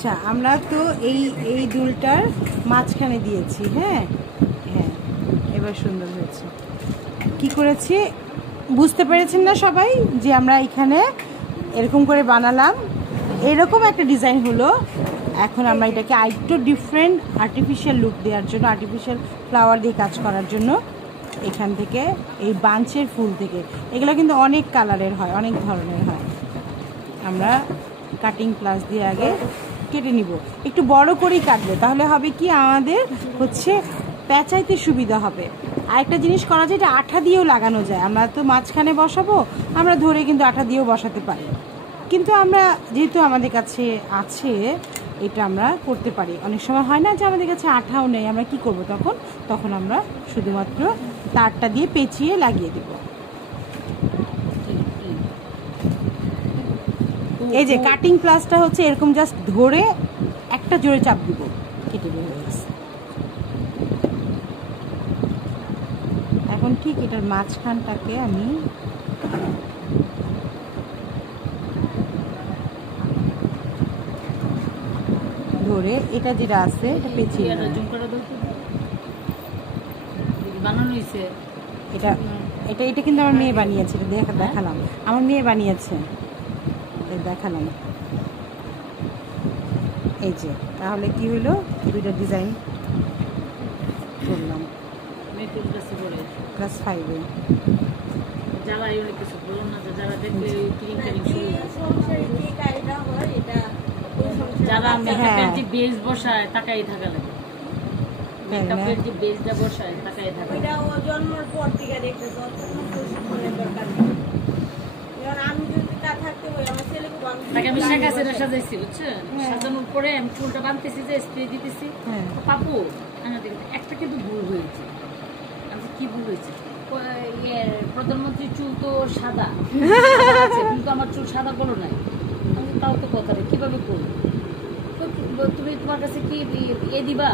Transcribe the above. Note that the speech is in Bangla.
আচ্ছা, আমরা তো এই দুলটার মাঝখানে দিয়েছি। হ্যাঁ হ্যাঁ, এবার সুন্দর হয়েছে। কি করেছি বুঝতে পেরেছেন না সবাই? যে আমরা এখানে এরকম করে বানালাম, এরকম একটা ডিজাইন হলো। এখন আমরা এটাকে আরেকটু ডিফারেন্ট আর্টিফিশিয়াল লুক দেওয়ার জন্য, আর্টিফিশিয়াল ফ্লাওয়ার দিয়ে কাজ করার জন্য এখান থেকে এই বাঞ্চের ফুল থেকে, এগুলো কিন্তু অনেক কালারের হয়, অনেক ধরনের হয়, আমরা কাটিং প্লাস দিয়ে আগে কেটে নিব। একটু বড় করেই কাটবে, তাহলে হবে কি আমাদের হচ্ছে পেঁচাইতে সুবিধা হবে। আরেকটা জিনিস করা যায়, এটা আঠা দিয়েও লাগানো যায়। আমরা তো মাঝখানে বসাবো, আমরা ধরে কিন্তু আঠা দিয়েও বসাতে পারি, কিন্তু আমরা যেহেতু আমাদের কাছে আছে এটা আমরা করতে পারি। অনেক সময় হয় না যে আমাদের কাছে আঠাও নেই, আমরা কি করব তখন? তখন আমরা শুধুমাত্র তারটা দিয়ে পেঁচিয়ে লাগিয়ে দেব। এই যে কাটিং প্লাসটা হচ্ছে এরকম জাস্ট ধরে একটা জোরে চাপ দিব, কেটে বের হয়ে গেছে। এখন ঠিক এটার মাঝখানটাকে আমি ধরে এটা যেটা আছে এটা পেঁচিয়ে বানানো হয়েছে। এটা এটা এটা কিন্তু আমার মেয়ে বানিয়েছে, এটা দেখালাম, আমার মেয়ে বানিয়েছে, দেখালাম। এই যে তাহলে কি হলো, দুইটা ডিজাইন করলাম ক্লাস 5-এ। যারা অনেক কিছু বলুন না, যারা দেখলে যারা মেকআপের যে বেস বসায় তাকাই থাকা লাগে, মেকআপের যে বেসটা বসায় তাকাই থাকা। এটা ও জন্মের পর থেকে দেখতেছে, দরকার নেই। আমি যদি তা থাকতে হই আমার ছেলেকে তাকে আমি শেখা সেটা সাজাইছি, বুঝছেন? সাজানোর পরে আমি চুলটা বাঁধতেছি, যে স্প্রে দিতেছি। পাপু একটা কিন্তু ভুল হয়েছে। আমি কি ভুল হয়েছে? প্রধানমন্ত্রীর চুল তো সাদা আছে, কিন্তু আমার চুল সাদা কোনো নাই। আমি তাও তো কথা কিভাবে করবো? তুমি তোমার কাছে কি এ দিবা?